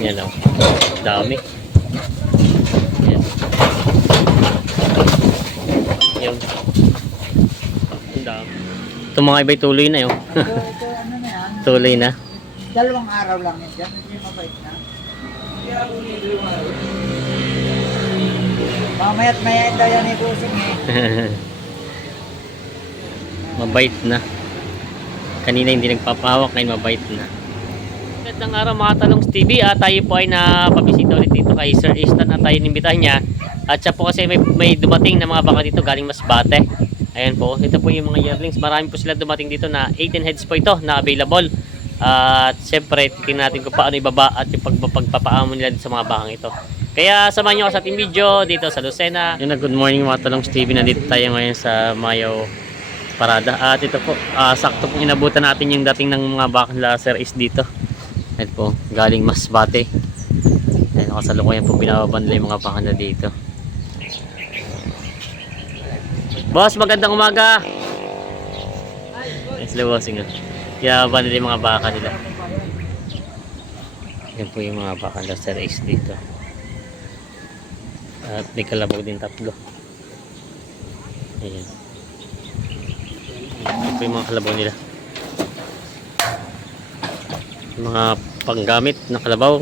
Yan o. Dami. Yan. Yan. Ang dami. Itong mga iba'y tuloy na yun. Ito ano na yan? Tuloy na. 2 araw lang yan dyan. Hindi mabait na. Mamaya't maya ito yan ay kusing eh. Mabait na. Kanina hindi nagpapahawak, ngayon mabait na. Magandang araw mga Talongs TV. Tayo po ay napabisita ulit dito kay Sir Easton at tayo inimbitahan niya. At siya po kasi may dumating na mga baka dito galing Masbate. Ayan po, ito po yung mga yearlings. Marami po sila dumating dito na 18 heads po ito na available. At siyempre, titingnan natin kung paano ibaba at yung pagpapaamon nila dito sa mga bakang ito. Kaya samahan nyo ako sa ating video dito sa Lucena. Yun na, good morning mga Talongs TV. Nandito tayo ngayon sa Mayo Parada. At ito po, sakto pong inabutan natin yung dating ng mga bakang laser is dito. Ito po, galing Masbate. Ayan, nakasalukuyan po binababan nila yung mga bakang na dito. Boss, magandang umaga. Yes, bossing. Kaya ba nila yung mga baka nila? Yan po yung mga baka na sa race dito. At may kalabaw din 3. Ayan. Yan po yung mga kalabaw nila. Mga panggamit na kalabaw.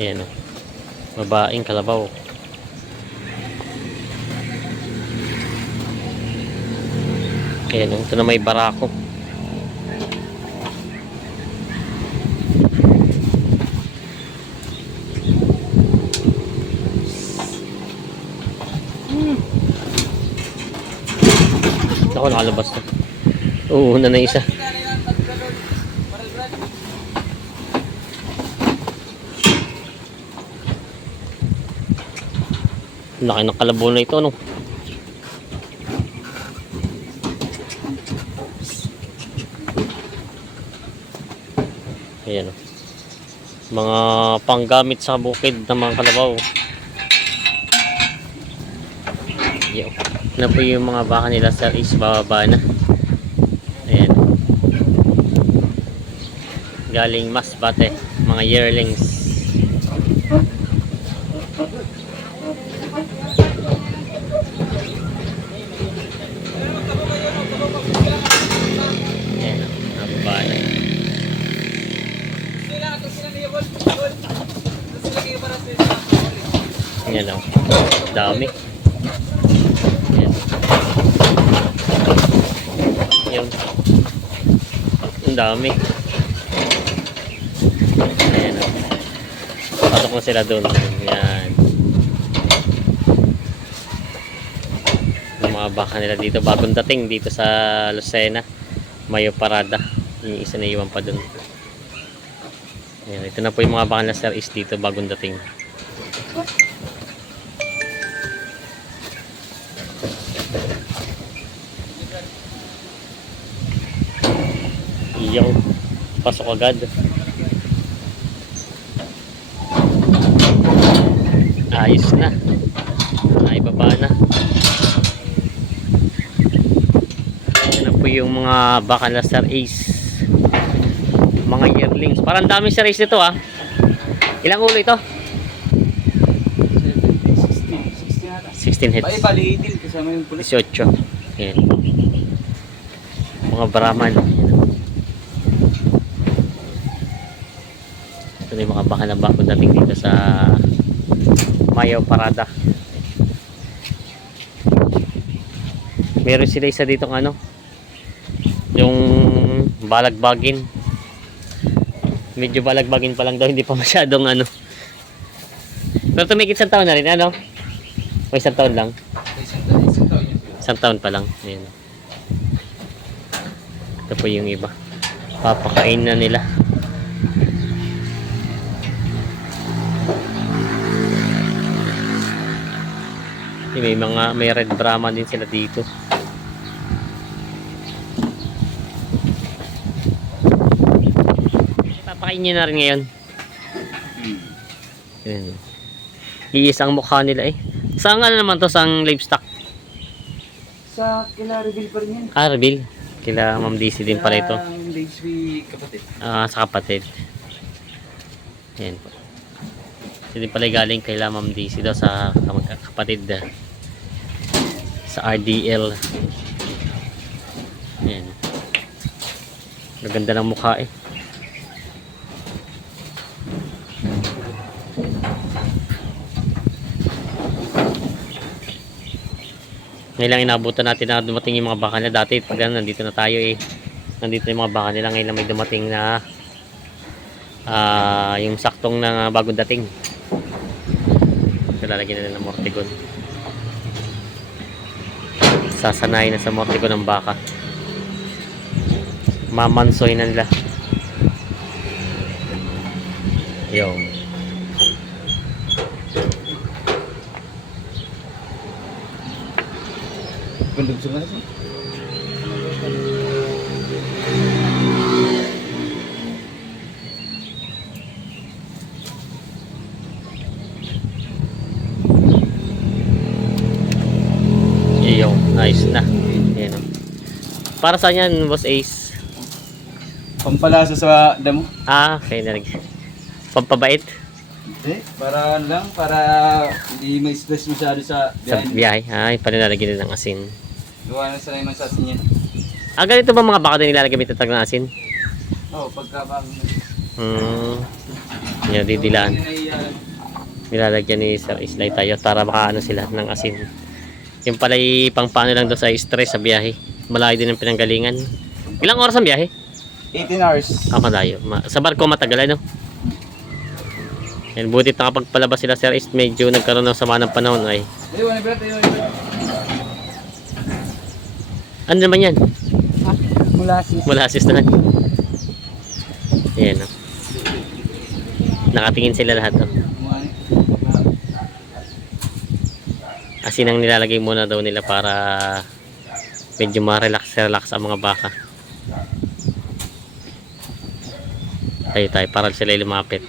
Ayan o. Babaeng kalabaw. Ayan, ito na may barako. Ako, nakalabas na. Oo, na isa. Laki ng kalabaw na ito, ano? Ayan o. Mga panggamit sa bukid ng mga kalabaw. Ayan. Ano po yung mga baka nila sa is bababa na. Ayan. Galing Masbate. Mga yearlings. Ayan o. Nababa na. Ayan o. Dami. Ayan. Ayan. Ang dami. Ayan o. Pasok na sila doon. Ayan. Yung mga baka nila dito. Bagong dating dito sa Lucena. Mayo Parada. Yung isa na iwan pa doon. Ayan. Ito na po yung mga baka na Sir is dito. Bagong dating. Yung pasok agad. Ayos na. Ay baba na. Ayan na po yung mga baka na Sir Ace. Mga yearlings. Parang dami Sir Ace nito ah. Ilang ulo ito? 16 heads. Baliitin kasama yung pulis. 18. Ayan. Mga Brahman. Ito na yung mga baka na bako dating dito sa Mayo Parada. Meron sila isa ditong ano, yung balagbagin. Medyo balagbagin pa lang daw, hindi pa masyadong ano. Pero tumigit 1 taon na rin, ano? O 1 taon lang? 1 taon pa lang. Ayan. Ito po yung iba. Papakain na nila. May red Brahman din sila dito. Papakain niya na rin ngayon. Ayan. Iisang mukha nila eh. Saan ano naman to? Sang livestock? Sa kila reveal pa rin yan. Reveal. Kila Ma'am DC din pala ito. Daisy kapatid. Sa kapatid. Ayan po. Hindi pala galing kay Ma'am Daisy daw sa kapatid sa RDL. Ayan. Maganda ng mukha eh. Ngayon lang inabutan natin na dumating yung mga baka na dati. Pag nandito na tayo eh. Nandito yung mga baka nila. Ngayon lang may dumating na yung saktong na bagong dating. Lalagyan na nila ng mortigon. Sasanayin na sa mortigon ng baka. Mamansoy na nila. Yo. Penduduk sana sih. Yo, nice na. Ayan o. Para saan yan, Boss Ace? Pampalasa sa damo. Okay, nalig. Pampabait Para lang, para hindi may stress masyado sa sa biyahe. Ay, palinalagyan din ng asin. Gawa na sanay man sa asin yan. Ganito ba mga baka din nilalagay may tatag ng asin? Oo, pagka bang... Yan, didilaan. Nilalagyan ni Sir Islay tayo para makaano sila ng asin. Yung pala'y pang paano lang doon sa stress sa biyahe. Malayo din ang pinanggalingan. Ilang oras ang biyahe? 18 hours. Malayo. Sa barko matagal ano? Yan, butit nakapagpalabas sila Sir Is, medyo nagkaroon ng sama ng panahon ay. Ano naman yan? Mulasis. Molasses naman. Ayan o. Nakatingin sila lahat o. Asin ang nilalagay muna daw nila para medyo ma-relax ang mga baka. Tayo para sila lumapit.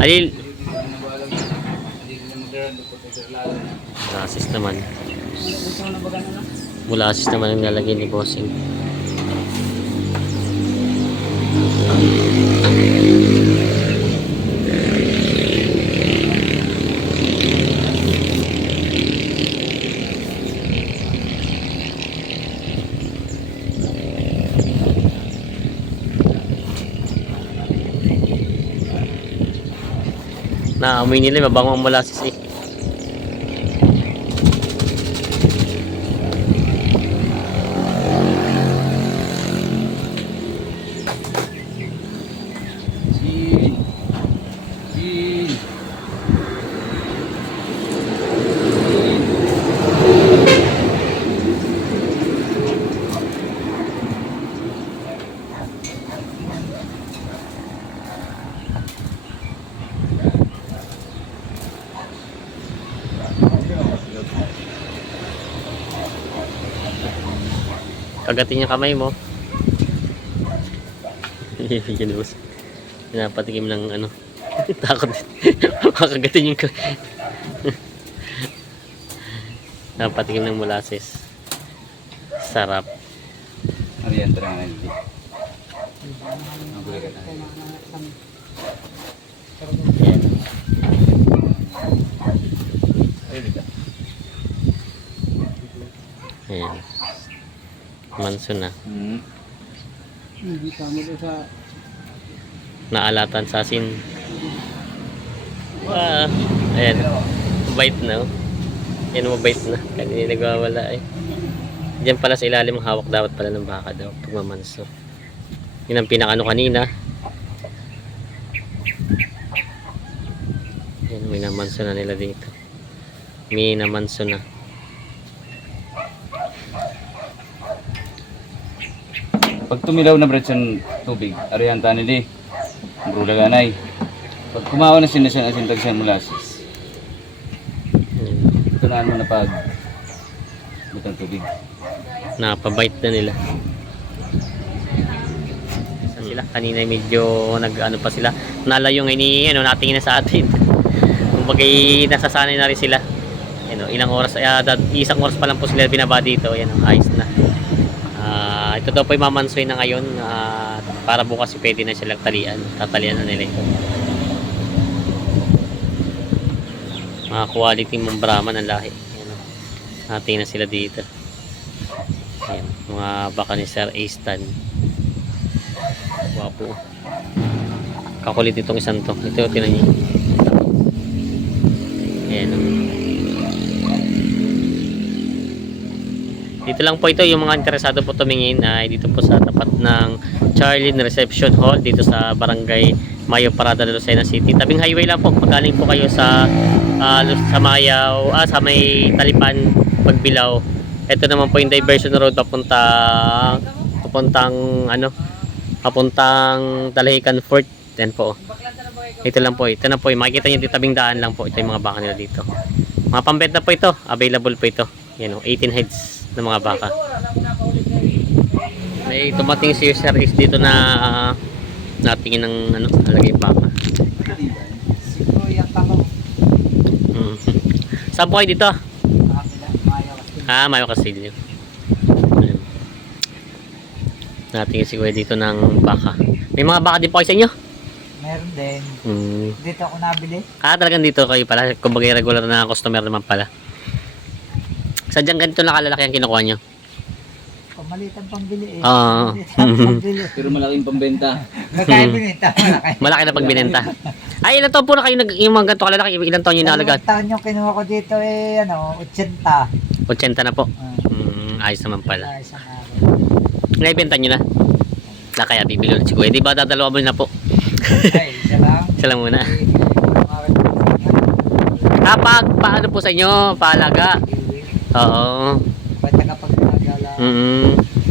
Alil Molasses naman. Molasses naman ang nilalagay ni Bossing. Naamoy nila, mabango ang molasses eh. Kagatin yung kamay mo. Yan boss. Pinapatikim ng ano. Takot din. Makagatin yung napatikim ng molasses. Sarap. Ariyan terang nanti. Ang boleh kata. Yan. Ayan. Manso na. Hindi sama doon sa... Naalatan sa asin. Wow. Ayan. Mabait na. Yan mabait na. Kanina nagwawala eh. Diyan pala sa ilalim ang hawak dapat pala ng baka daw pag mamanso. Yun ang pinakano kanina. Yan, minamanso na nila dito. Minamanso na. Pag tumilaw na brad sa tubig, arihan tayo nili. Ang brulaganay. Pag kumawa na sinasan asin tagsan molasses. Tunaan mo na pag butang tubig. Napabite na nila. sila. Kanina medyo nag-ano pa sila. Nalayo ngayon ni ano, natingin na sa atin. Kumbaga nasasanay na rin sila. Ilang oras, isang oras pa lang po sila binaba dito. Ayos na. Ito daw po yung mamansoy na ngayon. Para bukas pwede na silang talian. Tatalian na nila ito. Mga quality mong Brahman ang lahi. Natingin na sila dito. Ayan, mga baka ni Sir Aston. Wapo. Kakulit itong isang to. Ito, tinan niyo. Ayan. Dito lang po ito, yung mga interesado po tumingin ay dito po sa tapat ng Charlene Reception Hall dito sa Barangay Mayo Parada, Lucena City. Tabing highway lang po. Magaling po kayo sa Mayaw, sa may Talipan, Pagbilao. Ito naman po yung diversion road papuntang Dalahican Fort. Yan po. Ito lang po. Ito na po. Makikita niyo dito tabing daan lang po. Ito yung mga baka nila dito. Mga pambenta po ito. Available po ito. Yan o. 18 heads ng mga baka. May tumating si Sir Is dito na natingin ng alagay baka. Saan po kayo dito? Mayo Castillo. Natingin si Kuya dito ng baka. May mga baka din po kayo sa inyo? Meron din. Dito ako nabili. Talagang dito kayo pala. Kumbaga regular na customer naman pala. Sadyang ganito lang kalalaki ang kinukuha nyo? Pamalitan pambili eh. Oo. Pambili. Pero malaking pambenta. Magkaya binita, malaki. Malaki na pagbinenta. Ay, ilan taon po na kayo yung mga ganito kalalaki? Ilan taon yung nalagat? Taon yung kinuha ko dito eh, 80. 80 na po. Ayos naman pala. Isang araw. Naibenta nyo na? Kaya bibili ulit si Kuya. Di ba dadalawa mo na po? Ay, isa lang. Isa lang muna. Kapag paano po sa inyo? Paalaga? Oo. Ba't nakapag nagala?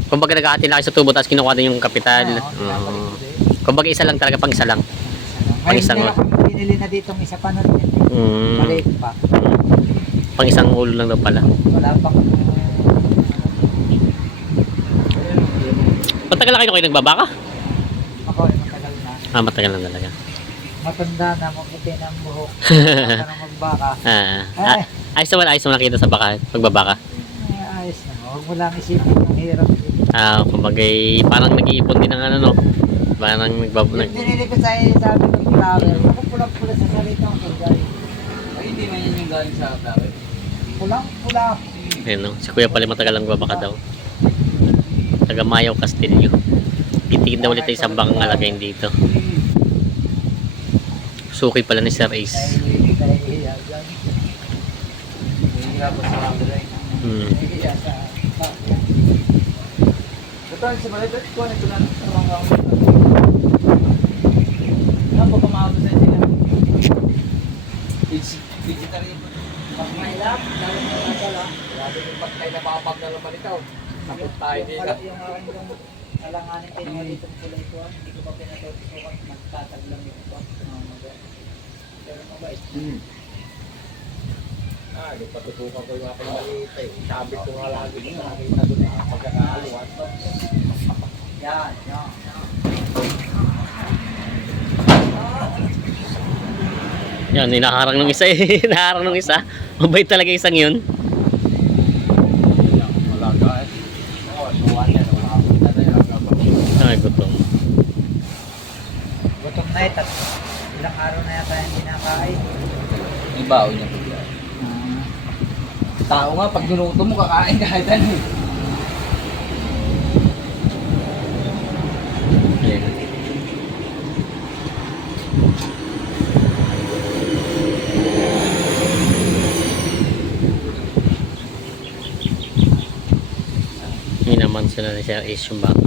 Kumbaga nag-aati lang kayo sa tubo tapos kinukuha din yung kapital. Oo. Kumbaga isa lang talaga, pang isa lang. Pang isang Ngayon nila binili na ditong isa pa na rin. Maliit pa. Pang isang ulo lang daw pala. Wala pang Matagal na kayo nagbabaka? ako ay matagal na. Matagal na talaga. Matanda na, maputi na ang buhok. Baka na magbaka. Ayos naman nakita sa baka, pagbabaka. Ayos na. Huwag mo lang isipin yung hirap. Kumbaga parang nag-iipon din ng parang Binili ko sa sabi ng flower. Ako pulang-pula sa salita ko. Ay, hindi man yan yung galing sa flower. Pulang-pula. Ayun, no? Si Kuya pala matagal lang babaka daw. Taga Mayo Castillo. Titigin daw ulit tayo sa bangang alagayin dito. Suki pala ni Sir Ace. Betul, sebenarnya itu kan itu kan orang-orang. Kenapa pemahaman saya tidak? Vegetarian. Pag mahilap, lalo na nasala. Grabe yung pagkay na papag na naman ito. Sakit tayo dito. Yung aking alanganin kinuha dito ng kulay ko. Hindi ko pa pinatutukan. Magtataglang ito. Pero mabait. Yung patutukan ko yung mga maliit eh. Sabit ko nga lagi mo. Nakakita doon na pagkakaluan. Yan. Yan, hinaharang ng isa eh. Hinaharang ng isa. Mabait talaga isang yun. Wala ka eh. Oo, suwan yan. Wala akong tatay. Ay, gutom. Gutom na ito. Ilang araw na yata hindi nakain. Ibaw niya. Tao nga, pag niluto mo, kakain kahit ano eh. Ayan. Hindi naman sila ni Sir Ace yung baka.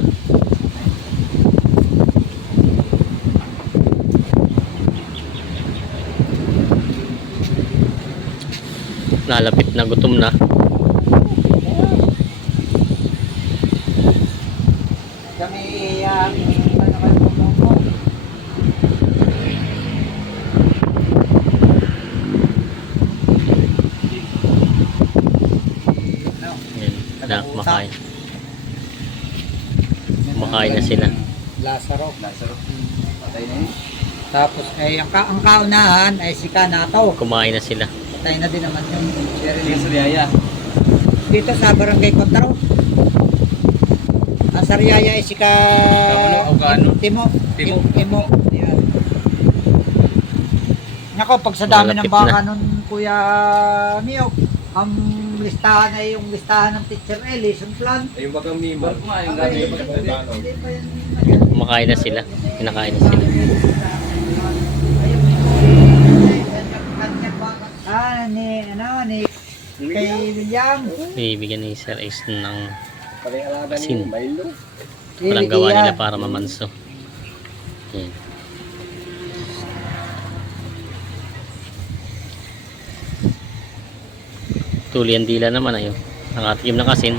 Nalapit na, gutom na. Kami ano kayo mo. Ayan, na, kumakain. Kumakain na sila. Lazaro. Lazaro. Patay na yun. Tapos ang kaunahan ay si Kanato. Kumain na sila. Patay na din naman yung Sige, Sariaya. dito sa Barangay Contaro. Ang Sariaya ay si Kauno, Augano. Timo. Timo. Timo. Yan. Nako, pag sa dami ng Malapit baka na. nun Kuya Mio, ang listahan ay yung listahan ng Teacher Eli, Sumplan. Ay, yung bagang mimo. Bago nga, yung gabi. Hindi pa yan. Kumakain na sila. Kinakain na sila. Ni kay William. Bibigyan ni Sir Ace ng asin. Milo. Walang gawa nila para mamanso. Yan. Tulian dila naman ayo. Nakatikim ng asin.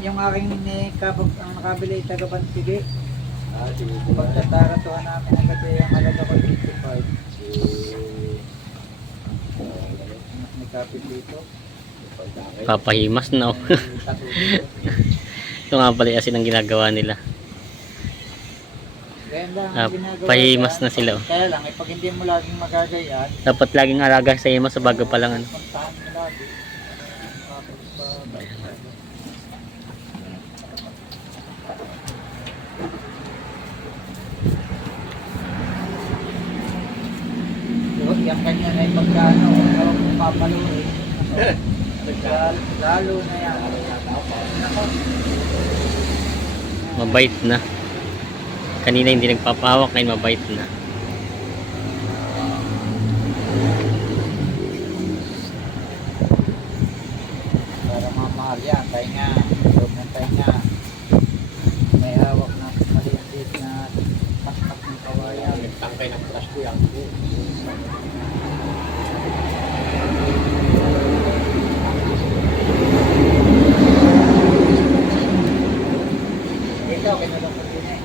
Yung aking ang nakabili taga Bantige. Pagtataratuhan namin ang gabi ang halaga ko 55. May kapit dito. Papahimas na. Oh. Ito nga pala yung asin ang ginagawa nila. Pahimas na sila. Oh. Kaya lang, pag hindi mo laging magagayaan, Dapat laging alaga sa himas sa bago pa lang. Ano. puntahan mo lagi. Yung kanya na yung pagkano, kung papaluin. Lalo na yan. Nako. Mabait na. Kanina hindi nagpapahawak, ngayon mabait na. Para mamahal yan, tayo nga. Loob ng tayo nga. May hawak na maliit na taktak ng kawayan. Tangkay ng plasco yan. Ito, kinulong ko din eh.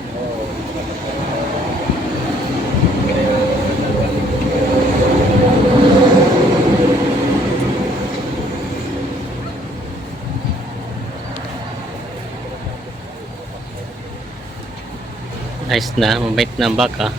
Nice na, mabait na ang baka.